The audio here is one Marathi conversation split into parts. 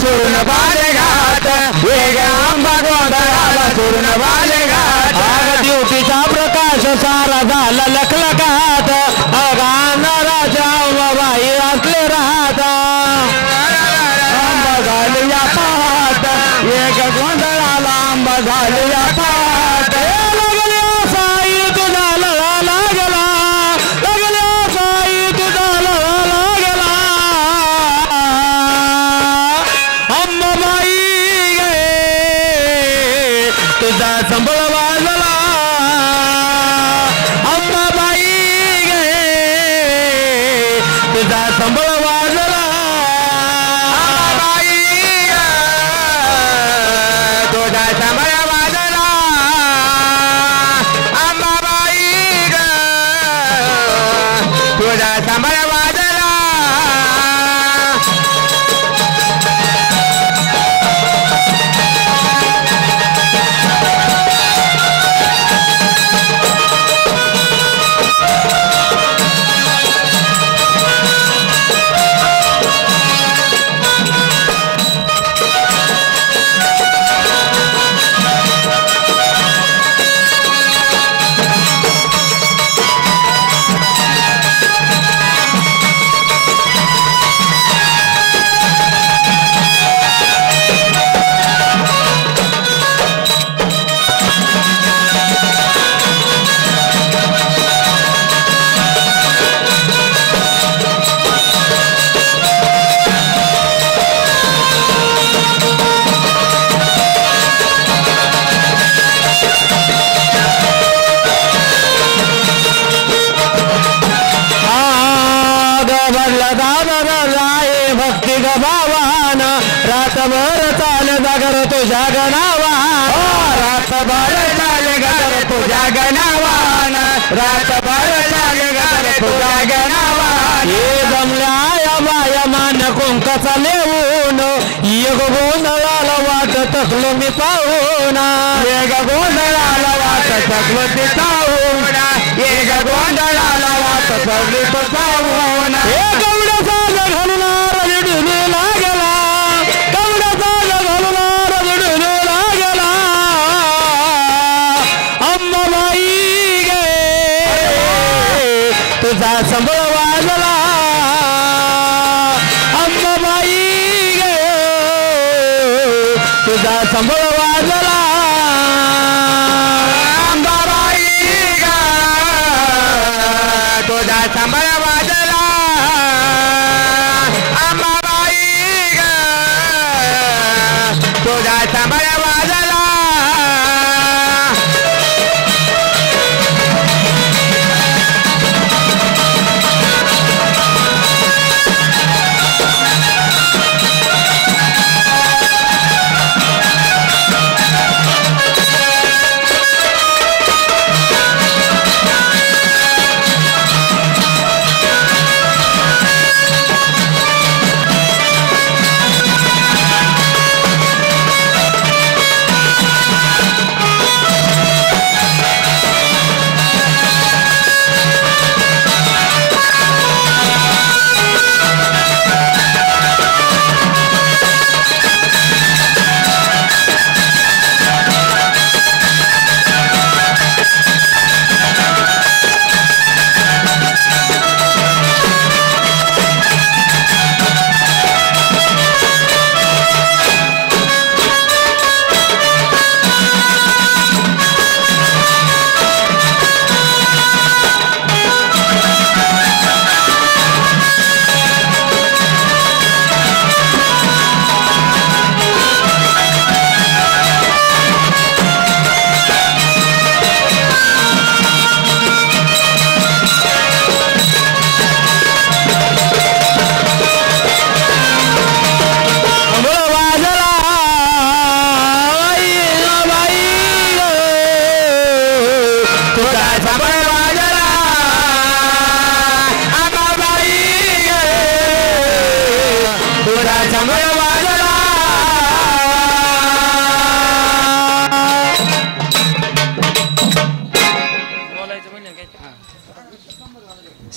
सोडून बालेघाट वेग आंबा गोंधळाला सोडून बालेघाट ड्युटीचा प्रकाश सारा झाला लखलखात गाणाराच्या बाई असले राहता आंबा झाले या पाहात वेग गोंधळाला आंबा झाले या पाहात लागल्या साई तुझा लळा लागला लागल्या साई तुझा लळा लागला अंबाबाई गे तुझा संबळ वाजला अंबाबाई गे तुझा संबळ वाजला अंबाबाई तुझा संबळ वाजला अंबाबाई तुझा संबळ वाजला भक्ती ग भावान रातभर चाल जागर तुझ्या गणावान रातभर चाल गगर तुझ्या गणावान रातभर चाल गगर तुझ्या गणावान हे जमल्या या बाया मान कुंकाचा लेऊन एक गोंधळाला वाट थकलो मी पाहून एक गोंधळाला वाट थकलो मी पाहून एक गोंधळाला वाट थकली तो पाहून तुझा संबळ वाजला अंबाबाई गे तुझा संबळ वाजला अंबाबाई ग तुझा संबळ वाजला अंबाबाई ग तुझा संबळ वाजला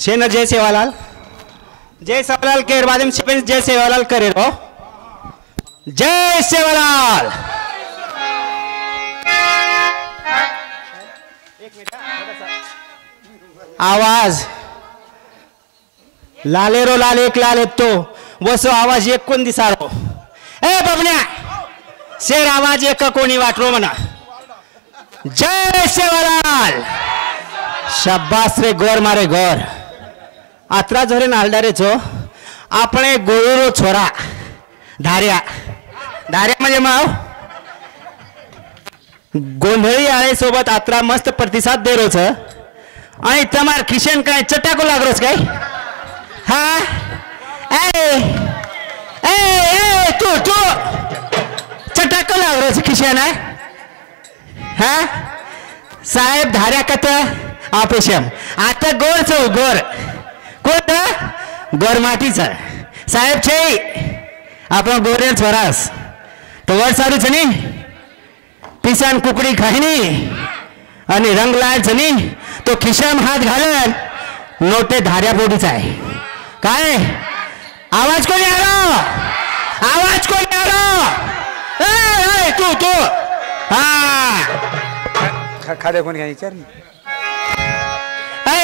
सेना जय सेवालाल के बाद जय सेवालाल करे जय सेवालाल. आवाज लालेरो लाल एक लाल येतो वसो आवाज एक कोण दिसारो. ए बबन्या शेर आवाज एक कोणी वाटरो म्हणा. जय सेवालाल. शाबास रे गोर मारे गोर. आत्रा झरे नालडारे छो આપણે ગોળરો છોરા ધાર્યા ધાર્યા म्हणजे माव गोंधळी आळे सोबत आत्रा मस्त प्रतिसाद दे रोच आणि तमार खिशन काय चटाको लागरोच काय. हा ए ए ए तू तू चटाको लागरोच खिशन आहे. हा साहेब धार्या कत आपेशम आता गोर छो गोर कोण गोर माटीचा साहेब छे आपण गोरे छोरास तो वर सारू छनी पिसान कुकडी खाईनी आणि रंग लाल छनी तो खिशाम हात घालन नोटे धार्या पोडीचा आहे. काय आवाज कोणी आलो आवाज कोणी आलो. ए तू तू हा खाद्या कोणी काय विचार ए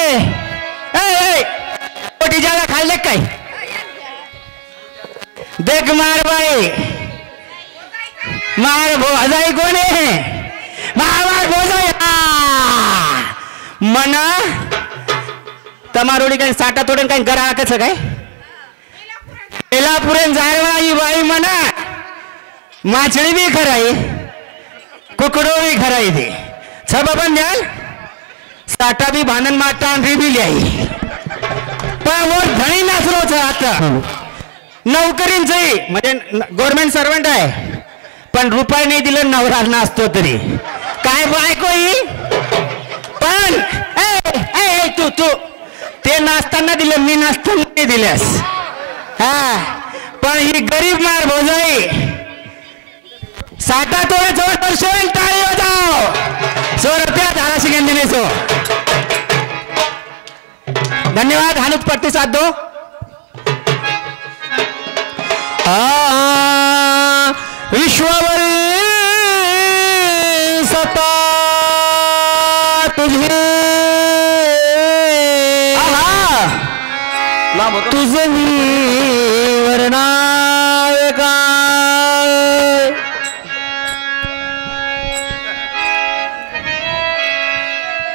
ए पोटी ज्याला खायले काय देख मार बाई मार भोजाई कोण आहे मार भोजाई मना तमारोडी काही साठा तोडून काही गरा कसं काय बेलापुरेन जायला ही बाई मना माछळी बी खराई कुकडो बी खराई दे सब पण द्याल साठा बी भानन माटा री बी लिहाई पण वर धणी नाचरोच आता नोकरींच म्हणजे गव्हर्नमेंट सर्वंट आहे पण रुपये नाही दिलं नवरा नाचतो तरी काय बायको ही पण ए ए तू तू ते नाचताना दिलं मी नाचताना नाही दिल्यास. हा पण ही गरीब मार भोजाई साठा तोडे जोर दर्शन टाळी वाजाव 100 रुपया धाराशी घेऊन सो. धन्यवाद हानुक प्रतिसाद दो. विश्ववरी सता तुझे तुझे वर्णावे काय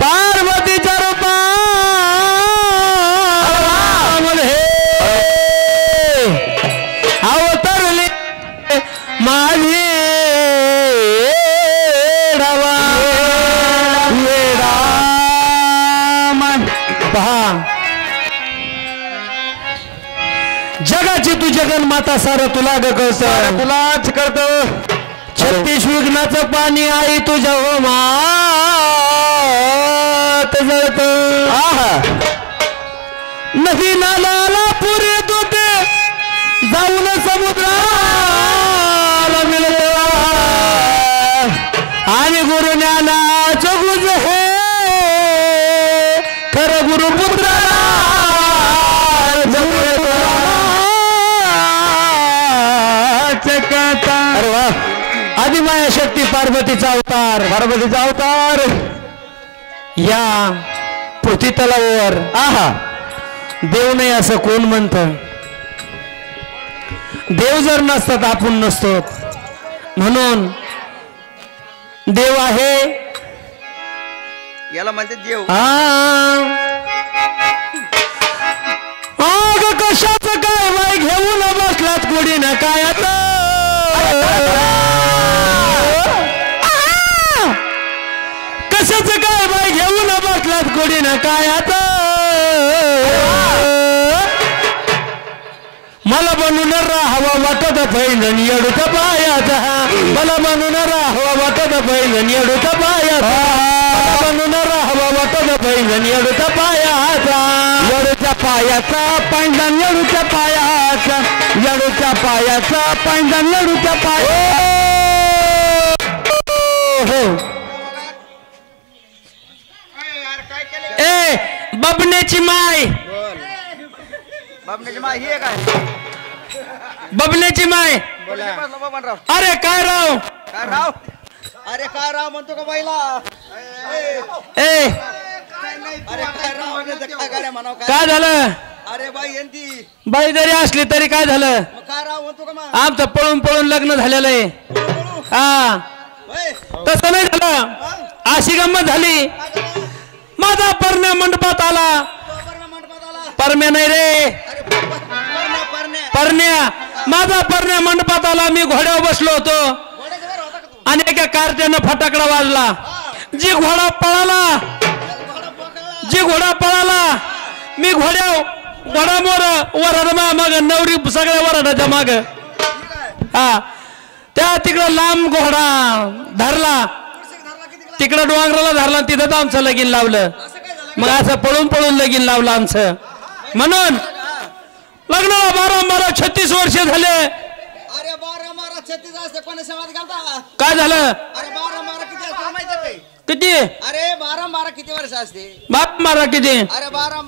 पार्वतीच्या रूपा अवतरले माझे जगाची तू जगन माता सारं तुला ग कळतं तुलाच करतो. 36 विघ्नाचं पाणी आई तुझ्या मात जळत. नदी नाला पुरे तुते जाऊन समुद्राला मिळत आणि गुरु ज्ञानाचं गुज हे खरं गुरुपुत्राला आदिमाया शक्ती पार्वतीचा अवतार या पृथ्वी तलावावर देव नाही असं कोण म्हणत. देव जर नसतात आपण नसतो म्हणून देव आहे याला म्हणते देव. कशाच काय बाई घेऊन बसलात कुडी ना काय आता कशाच काय बाई घेऊन बसलात कुडी ना काय आता मला बनून राहावा वाटत पैंजण येडूच्या पायाचा मला बनून राहावा वाटत पैंजण येडूच्या पायाचा बनून राहावा वाटत पैंजण येडूच्या पायाचा येडूच्या पायाचा पैंजण येडूच्या पायाचा येडूच्या पायाचा पैंजण येडूच्या पाया. हो ए बबनेची माय बापण्याची माय ही काय बबण्याची माय बबनराव. अरे काय राव काय राव? अरे काय राव म्हणतो का बाईला? ए अरे काय राव म्हणतो काय गाड्या म्हणाव काय? काय झालं अरे बाई यांची बाई जरी असली तरी काय झालं मग काय राव म्हणतो का मग? आमचं पळून पळून लग्न झालेलं आहे बोलू. हा होय. तसं नाही झालं अशी गंमत झाली काय झालं? माझा परण्या मंडपात आला परण्या मंडपात आला. परम्या नाही रे अरे परण्या परण्या. परण्या माझा परण्या मंडपात आला मी घोड्यावर बसलो होतो घोड्याच्या वर होता का तू? आणि एका कारट्यानं फटाकडा वाजला जी घोडा पळाला घोडा पकडला. जी घोडा पळाला मी घोडा मोर वराडा माग नवरी सगळ्या वराडाच्या माग ठीक आहे. हा त्या तिकडं लांब घोडा धरला कुर्सी धरला किती गेला? तिकडं डोंगराला धरला तिथंच आमचं लगीन लावलं असं काय झालं? मग असं पळून पळून लगीन लावलं आमचं म्हणून लग्नाला 12-36 वर्ष झाले अरे 12 36 असते कोणी समाज घालता? काय झालं अरे 12 किती असते माहिती आहे काय? किती अरे 12 किती वर्ष असते? बाप मारा किती अरे 12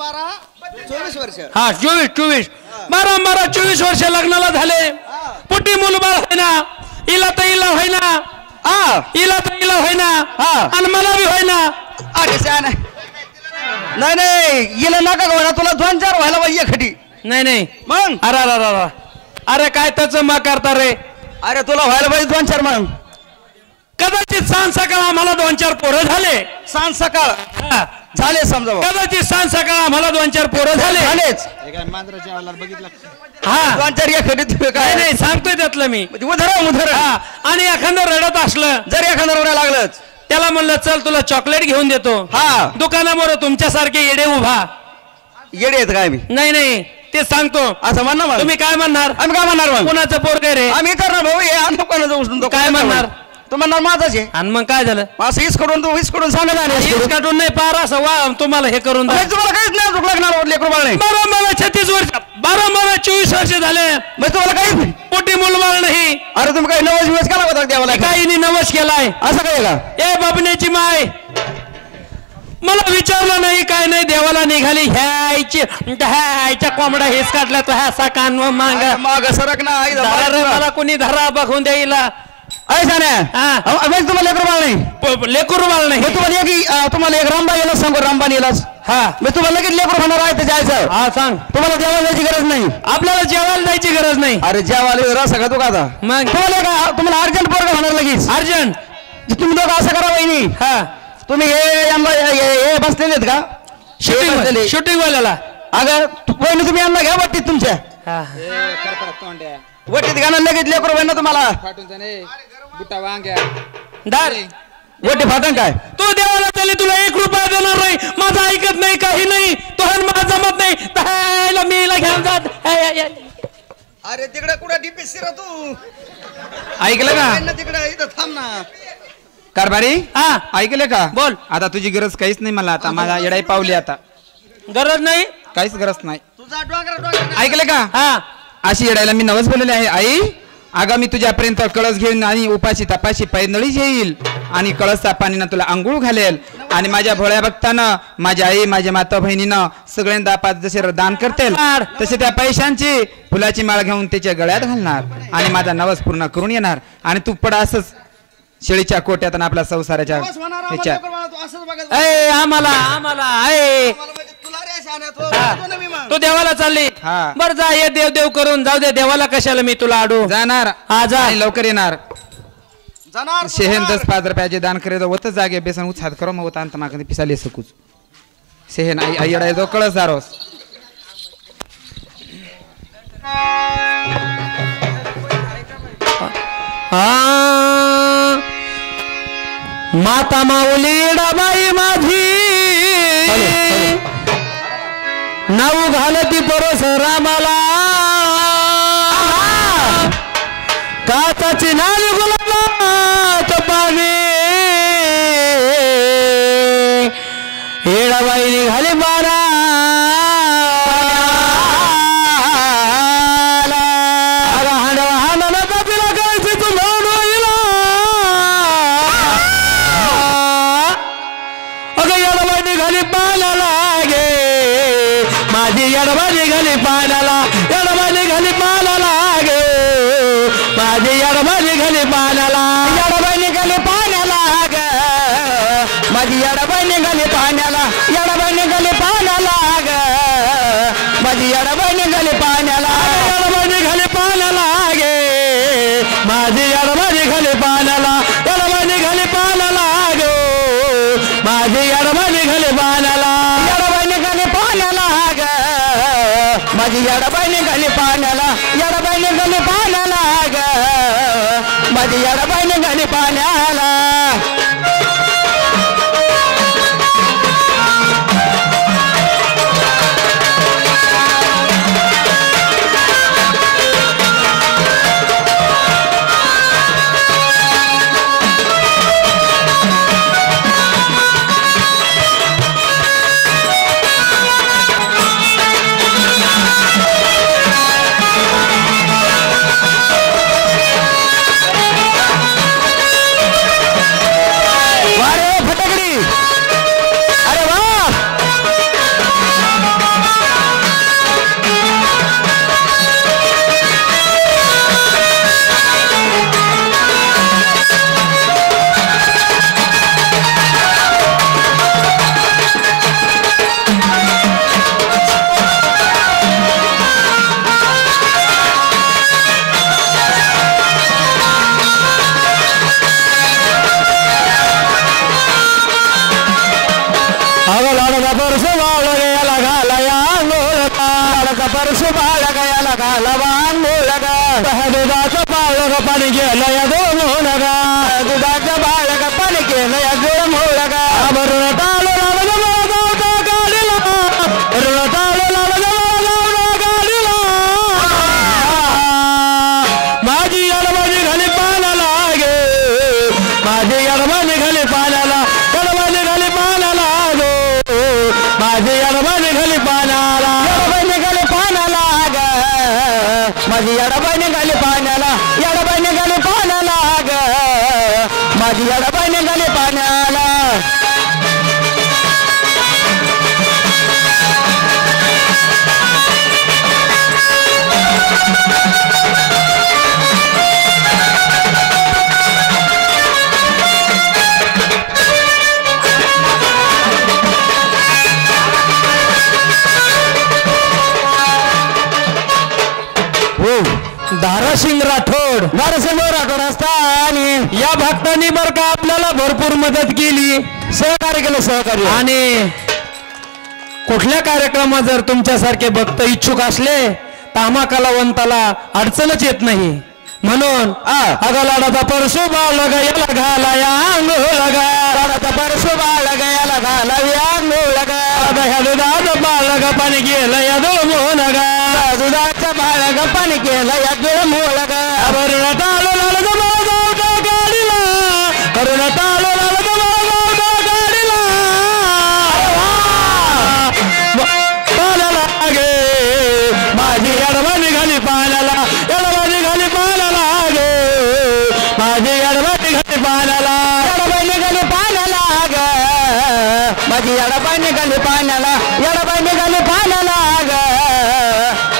24 वर्ष. हा 24 12-24 वर्ष लग्नाला झाले हा. पुटी मुलबाळ होईना इला तर इला होईना हा. इला तर इला होईना हा. आणि मला बी होईना अरे शान. नाही नाही गेलं नका गोळा तुला 2-4 व्हायला पाहिजे खटी. नाही नाही मग अरे अरे अरे अरे काय त्याच मा करता रे अरे तुला व्हायला पाहिजे 2-4 मग. कदाचित सांग सकाळ आम्हाला 2-4 पोरं झाले सांज सकाळ हा. झाले समजा भाऊ. कदाचित सांग सकाळ आम्हाला 2-4 पोरं झाले झालेच. हा 2-4 या खटीत काय काय नाही सांगतोय त्यातलं मी उधर हा आणि एखादं रडत असलं जर एखादा रडायला लागलंच. त्याला म्हणलं चल तुला चॉकलेट घेऊन देतो हा दुकानावर तुमच्यासारखे येडे उभा येडे आहेत काय मी नाही नाही ते सांगतो असं म्हणणार मग. तुम्ही काय म्हणणार आम्ही काय म्हणणार मग? कोणाचं पोर काय रे आम्ही करणार भाऊ हे आणतो कोणाचं उचलून तो काय म्हणणार? तू म्हणणार माझाच आहे. आणि मग काय झालं असं इसकडून तू इसकडून सांगायला आले. हीच काढून नाही पार असं वा तुम्हाला हे करून मग तुम्हाला काहीच नाही अजून लग्नाला लेकरू बाळ नाही. 12-36 वर्ष 12-24 वर्ष झाले मग तुम्हाला काहीच नाही. पोटी मुलबाळ नाही अरे तुम्ही काही नवस विवस केला होता देवाला काय? काही नवस केलाय असं काय का? ए बाबण्याची माय मला विचारलं नाही काय नाही देवाला निघाली ह्याच्या कोंबडा हेच काढला तो ह्या सा कान मांग माग सरक ना आई मला कोणी धरा बघून द्यायला हा. तुम्हाला लेकरू बाळ नाही. लेकरू बाळ नाही मग तुम्हाला तुम्हाला एक रामबा येला सांगू रामबान येलाच. हा मग तुम्हाला लगेच लेकरू होणार आहे ते जायचं. हा सांग तुम्हाला देवाला जायची गरज नाही. आपल्याला जेवायला जायची गरज नाही अरे जेवायला रस का तू का आता मग तुम्हाला अर्जंट पोरग होणार लगेच. अर्जंट तुम्ही दोघं असं करा वहिनी. हा तुम्ही हे बसलेले आहेत का? शूटिंग वाल्याला अगं वहिनी तुम्ही यांना घ्या वाटीत तुमच्या हा वटीत घालून लगेच लेकरू वहिनी तुम्हाला दार वटी फाटन काय? तू देवाला चालले तुला 1 रुपया देणार नाही माझं ऐकत नाही काही नाही तो मला जमत नाही तहायला मीला घेऊन जात अरे तिकडे कुठं डीपी शिरा तू ऐकलं का तिकडे इथं थांब ना. कारभारी हा ऐकलं का बोल. आता तुझी गरज काहीच नाही मला आता मला येडाई पावली आता गरज नाही काहीच गरज नाही तुझा डोंगरा ऐकलं का हा अशी येडायला मी नवस बोललेले आहे आई आगामी तुझ्यापर्यंत कळस घेऊन आणि उपाशी तपाशी पैनळी येईल आणि कळसचा पाणीनं तुला आंघोळ घालेल आणि माझ्या भोळ्या भक्तानं माझ्या आई माझ्या माता बहिणीनं सगळ्यांना पाच जसे दान करतील तसे त्या पैशांची फुलाची माळ घेऊन त्याच्या गळ्यात घालणार आणि माझा नवस पूर्ण करून येणार आणि तू पड असंच शेळीच्या कोट्यात आणि आपल्या संसाराच्या ह्याच्यात असंच बघायचं. ए आम्हाला ए तुला रे शाण्यात तू देवाला चालली हा. बर जा ये देव देव करून जाऊ दे देवाला कशाला मी तुला आडू जाणार हा जा आणि लवकर येणार जाणार शेहेन 10-5 रुपयाचे दान करे होत जागे बेसन उछाद करो मग होता अंत मागणी पिसाली सकूच शेहेन आई आई येडाय जो कळस दारोस हा माता माऊली डाबाई माझी नाऊ घालती परशुरामाला काचाची नाली गुलाबात पाणी येडाबाई निघाली बारा माझी येडबाजी घाली पाण्याला येडबाजी घाली पाण्याला येडबाई निघाली पाण्याला येडबाई निघाली पाण्याला ग माझी येडबाई निघाली पाण्याला येडबाई निघाली पाण्याला ग माझी येडबाई निघाली पाण्याला येडबाई निघाली पाण्याला गे माझी येडबाई निघाली पाण्याला येडबाई निघाली पाण्याला गो माझी येडबाई निघाली पाण्याला येडबाई निघाली पाण्याला ग माझी येडबाई निघाली पाण्याला येडबाई निघाली पाण्याला ग माझी येडबाई निघाली पाण्याला परसू बाळग याला घाला वांगोळग दुधाचं बाळग पाणी गेलं या दोन दुधाचं बाळग पाणी गेलं या दोन मोळग भरून टाळू लागलं गाडीला भरून टाळू लागलं गाडीला माझी येडबाई घाली पाण्याला गे माझी येडबाई घाली पाण्याला येडबाई घाली पाण्याला गो माझी येडबाई घाली पाण्याला माझी येडबाई निघाली पाण्याला येडबाई निघाली पाण्याला ग माझी येडबाई निघाली पाण्याला धारासिंग राठोड असताना या भक्तांनी बरं का आपल्याला भरपूर मदत केली सहकार्य केलं सहकार्य आणि कुठल्या कार्यक्रमात जर तुमच्यासारखे भक्त इच्छुक असले तर आम्हा कलावंताला अडचणच येत नाही म्हणून अगलाडाचा परसू बाळ याला घाला या लाडाचा परसू बाळ याला घाला या दुधाचं बाळ पाणी गेलं या दोन दुधाचं बाळ पाणी केलं या दोन मोळग भरून टाळू लागलं गाडीला भरून टाळू लागलं गाडीला पाण्याला गे माझी येडबाई निघाली पाण्याला येडबाई निघाली पाण्याला गे माझी येडबाई निघाली पाण्याला येडबाई निघाली पाण्याला ग माझी येडबाई निघाली पाण्याला येडबाई निघाली पाण्याला ग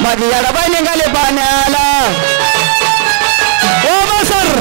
माझी येडबाई निघाली पाण्याला ओ बसर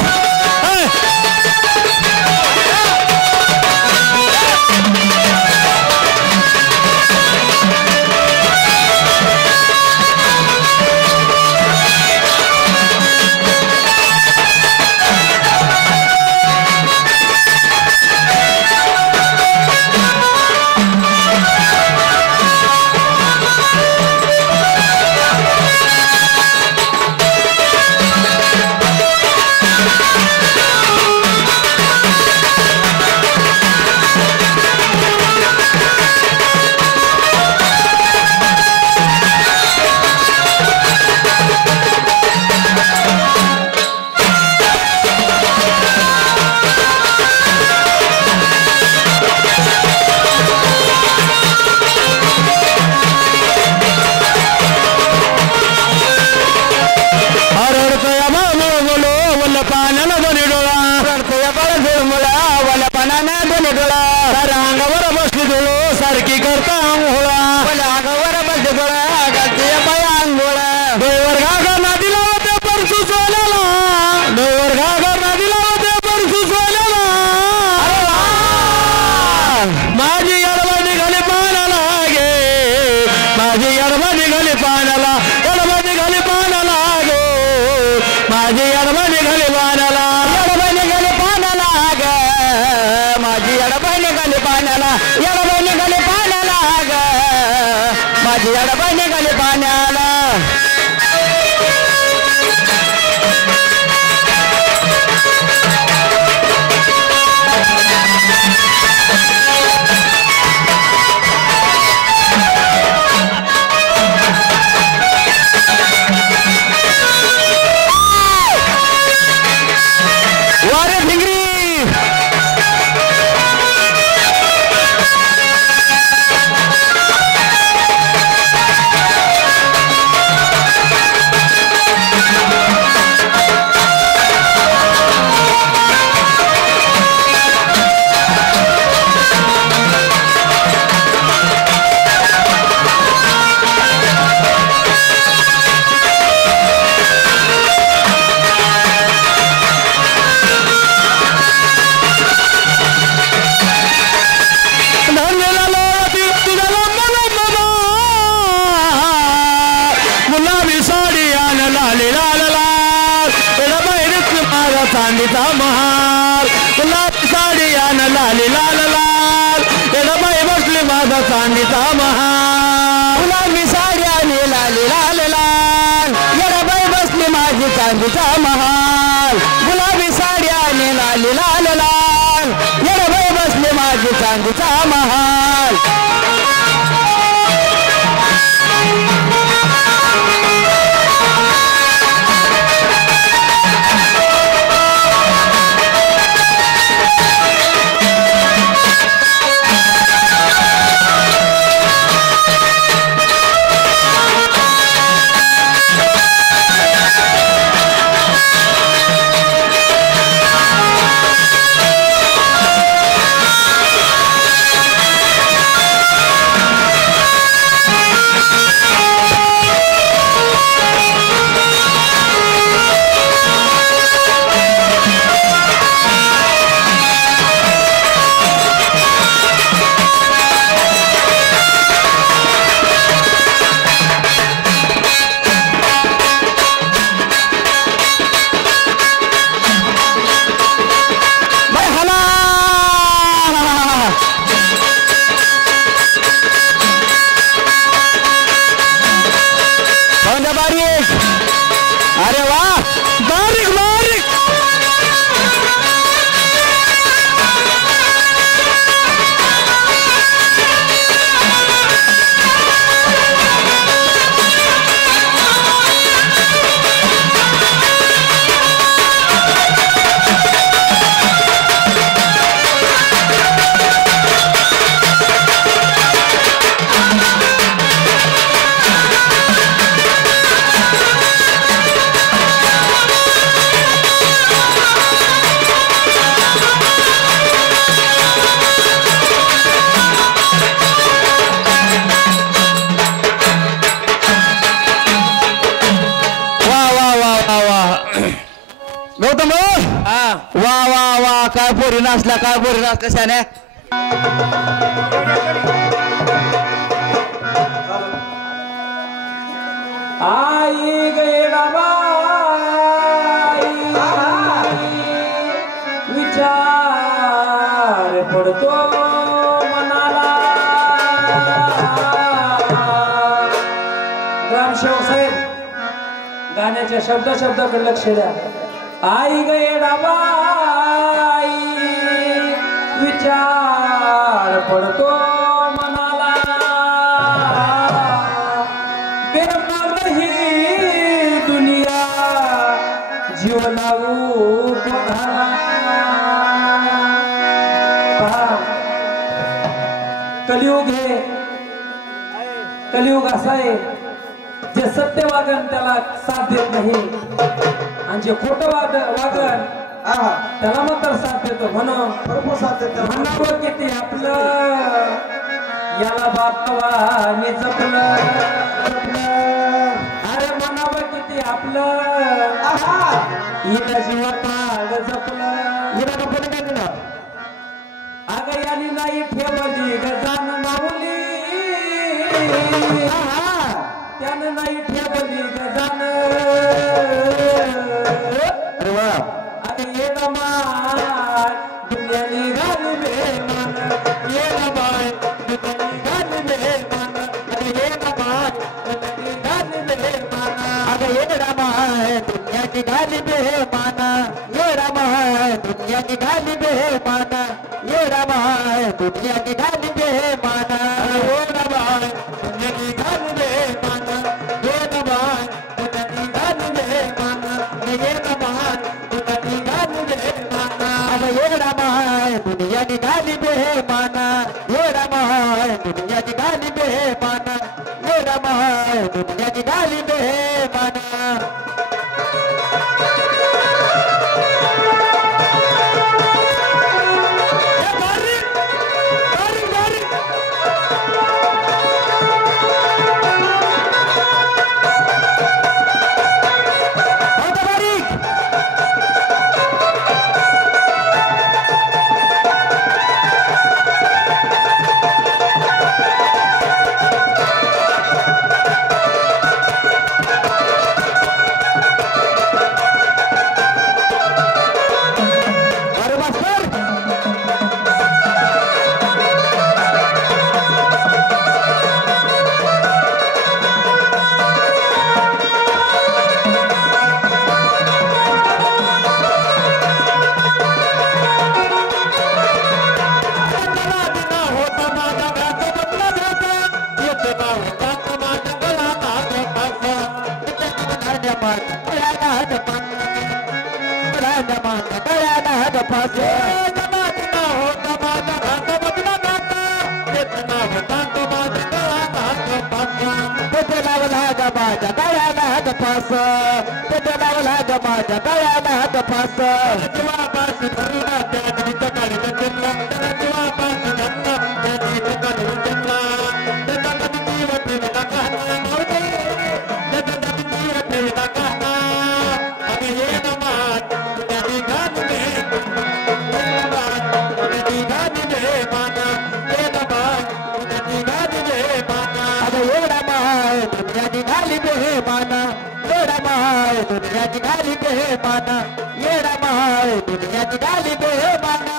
माझी येडाबाई निघाली पाण्याला वारे भिंगरी चांदीचा महाल गुलाबी साडी आन लाली लाल लाल येडाबाई बसली माझा चांदीचा महाल गुलाबी साडी आणि लाली लाल लाल येडाबाई बसली माझी चांदीचा महाल गुलाबी साडी आणि लाली लाल लाल येडाबाई बसली माझी चांदीचा महाल अरे वाह बारीक बारीक गौतम वा वा वा काय पोरी नाचल्या शाने आई गैराबाई विचार पडतो मनाला ग्रामसेवक साहेब गाण्याच्या शब्दाकडे लक्ष द्या आई गैराबाई विचार पडतो मनाला ही दुनिया जीव लावू कोणाला कलियुग हे कलियुग असा आहे जे सत्य वागण त्याला साथ देत नाही आणि जे खोटं वागण त्याला मात्र साथ देतो म्हणून म्हणावं किती आपलं याला बापावानी जपलं अरे म्हणावं किती आपलं हिला जीवापाड जपलं हिला कोणी काय दिलं अगं याने नाही ठेवली गजान माऊली त्यानं नाही ठेवली गजान अरे वा अगं ये नमाज दुनिया निघाली बेमान ये नमाज दुनिया निघाली बेमान अरे ये नमाज निघाली बेमाना ये रामाय दुनिया निघाली बेमाना ये रामाय दुनिया निघाली बेमाना ये रामाय दुनिया निघाली बेमाना ये रामाय दुनिया निघाली बेमाना ये रामाय दुनिया निघाली बेमाना ये रामाय दुनिया निघाली बेमाना ये रामाय दुनिया निघाली बेमाना ये रामाय दुनिया निघाली बेमाना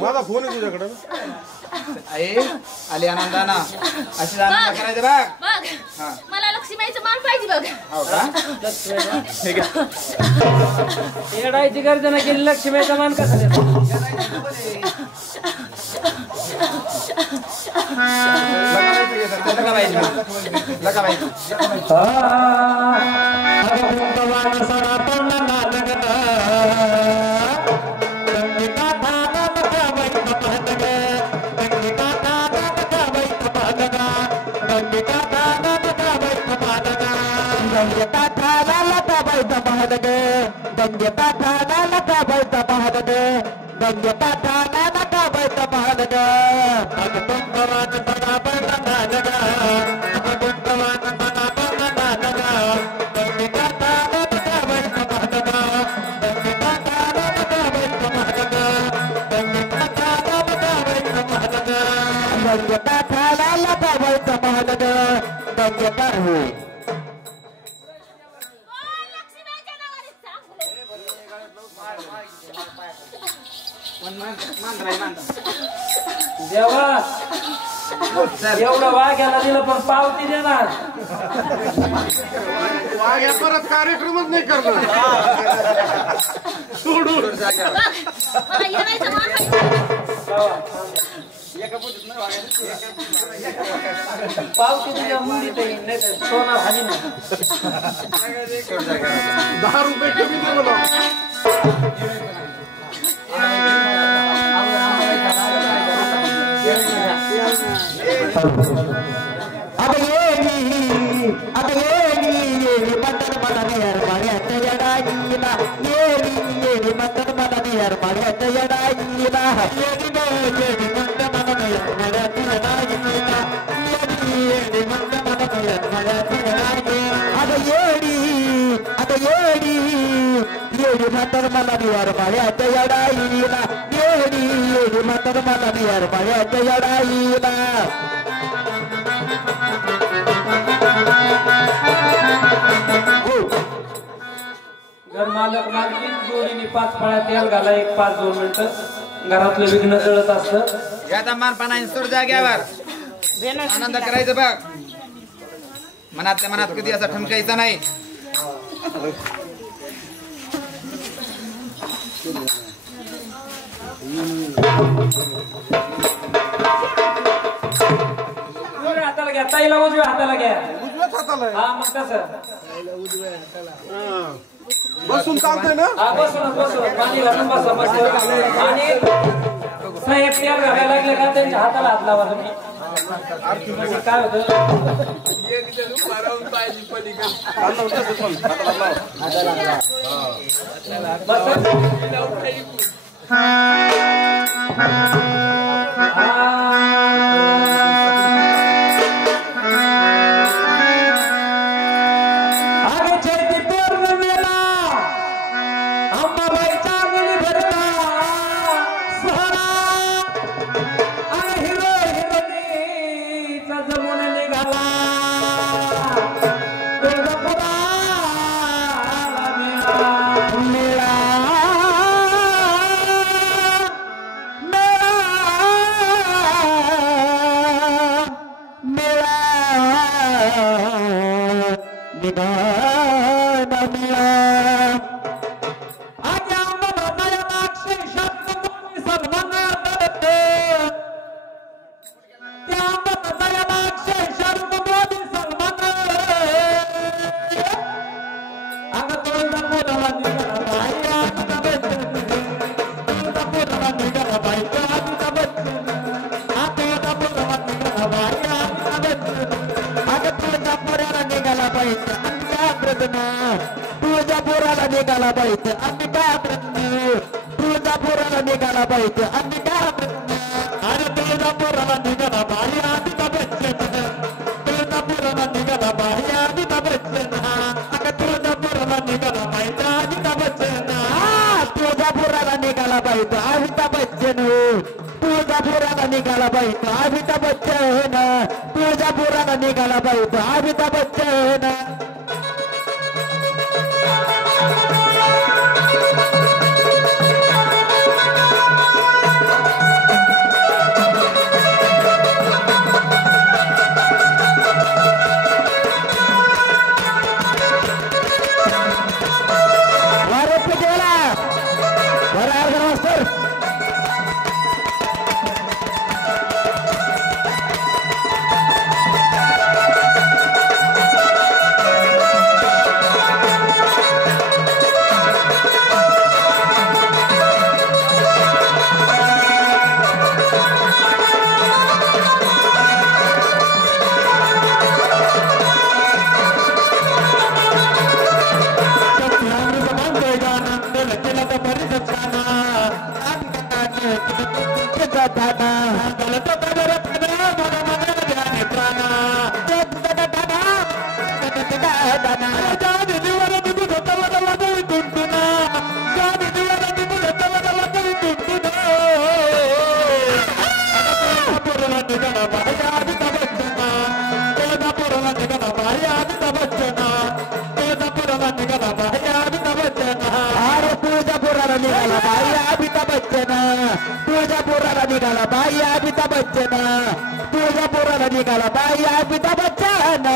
माझा फोन आहे तुझ्याकडे आई आली आनंदाना अशी आनंद करायचं बघ बघ मला लक्ष्मीचं मान पाहिजे बघ हो का ठीक आहे येडायची गरज नाही केली लक्ष्मीचा मान कसा देतो देवा एवढं वाघ्याला दिलं पण पावती देणार वाघ्या परत कार्यक्रमच नाही करणार सोडून मला येण्याचं मान पावती दिल्या मुली ते सोना झाली ना 10 रुपये कमी दे मला अब ये मंदिर येडी म्हणतात मला नियर माळ्यात येडाईला येडी म्हणत मला नियर माळ्यात येडाईला येडी म्हणत मला नियर माळ्यात येडाईला अगं येडी येडी म्हणतात मला नियर माळ्यात येडाईला येडी म्हणतात मला नियर माळ्यात येडाईला घर मालक मालकीन जोडीने 5 फळ्या तेल घाला 1-5-2 मिनिटं घरातलं विघ्न जळत असतं याचा मानपाना सोड जाग्यावर आनंद करायचं बघ मनातल्या मनात कधी असा ठणकायचा नाही हाताला घ्या ताईला उजव्या हाताला घ्या उजव्याच हाताला आहे. हा मग कसं बसून चालतंय ना हा बसून पाणी घालून बसा बस आणि साहेब तेल घालायला लागले का त्यांच्या हाताला हात लावा तुम्ही म्हणजे काय होतं तुळजापुराला निघाला पाहिजे तुळजापुराला निघाला पाहिजे अरे तुळजापुराला निघाला बाई अमिताभ बच्चन तुळजापुराला निघाला बाई अमिताभ बच्चन अगं तुळजापुराला निघाला पाहिजे अमिताभ बच्चन तुळजापुराला निघाला पाहिजे अमिताभ बच्चन तुळजापुराला निघाला पाहिजे अमिताभ बच्चन तुळजापुराला निघाला पाहिजे अमिताभ बच्चन तुळजापुराला निघाला बाई अमिताभ बच्चन तुळजापुराला निघाला बाई अमिताभ बच्चन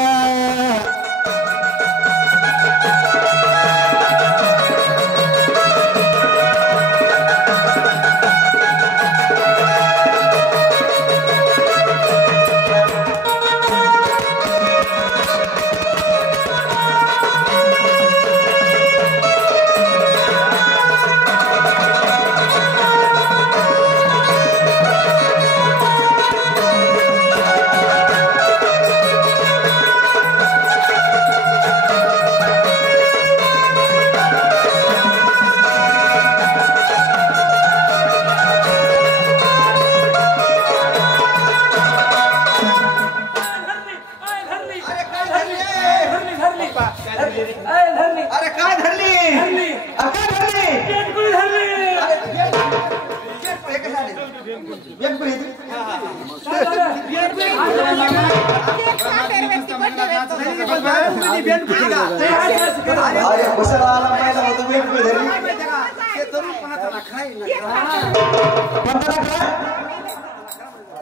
धरली अरे काय धरली धरली काय धरली पेटकुळी धरली अरे कशाला आला पाहिजे होतं बेंकुळी धरली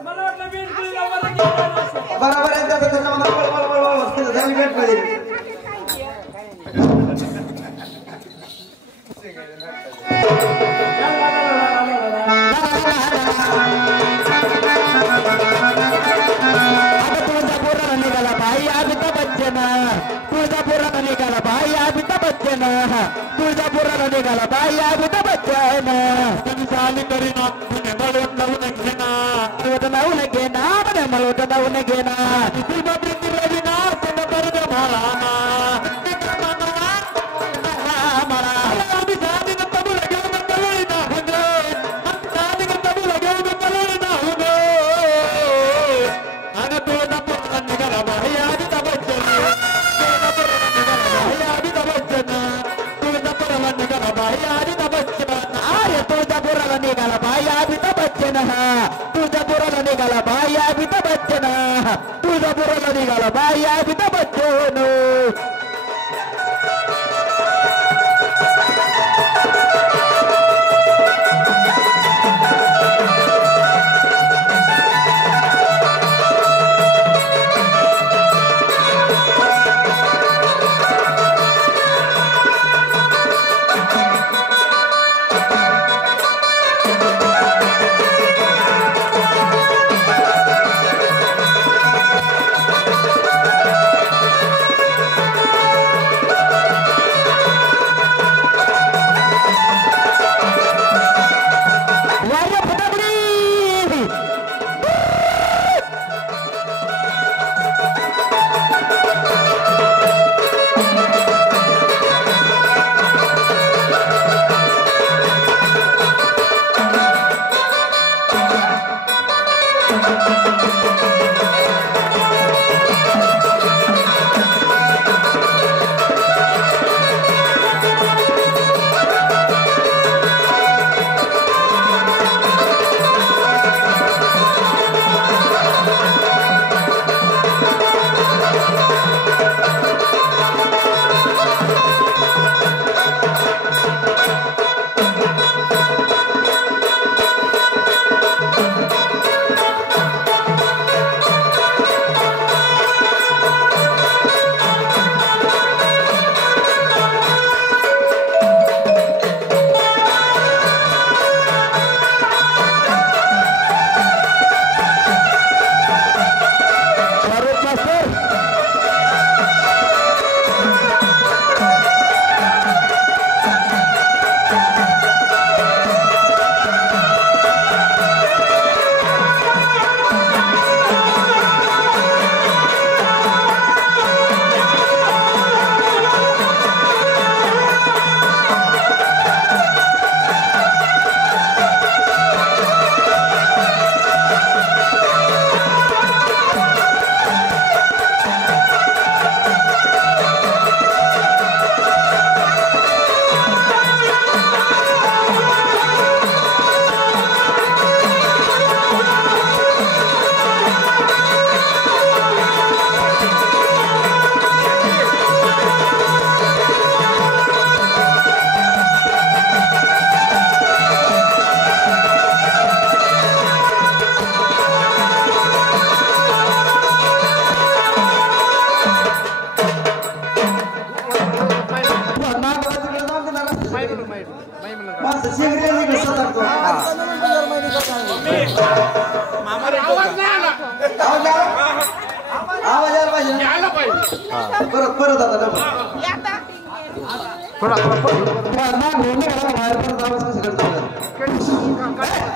मला वाटलं पेटकुळीला बरोबर आहे त्याचं झाली बेंकुळी तुळजापुराला निघाला बाई अमिताभ बच्चन तुळजापुराला निघाला बाई अमिताभ बच्चन झाली तरी ना मळवून लावून घेना लावून घेना म्हणे मळवून लावून घेना रवीना परत महाराणा तुळजापुराला निघाला बाई अमिताभ बच्चन तुळजापुराला निघाला बाई अमिताभ बच्चन तुळजापुराला निघाला बाई अमिताभ बच्चन परत परत आता थोडा बाहेर परत आवाज कसं करतो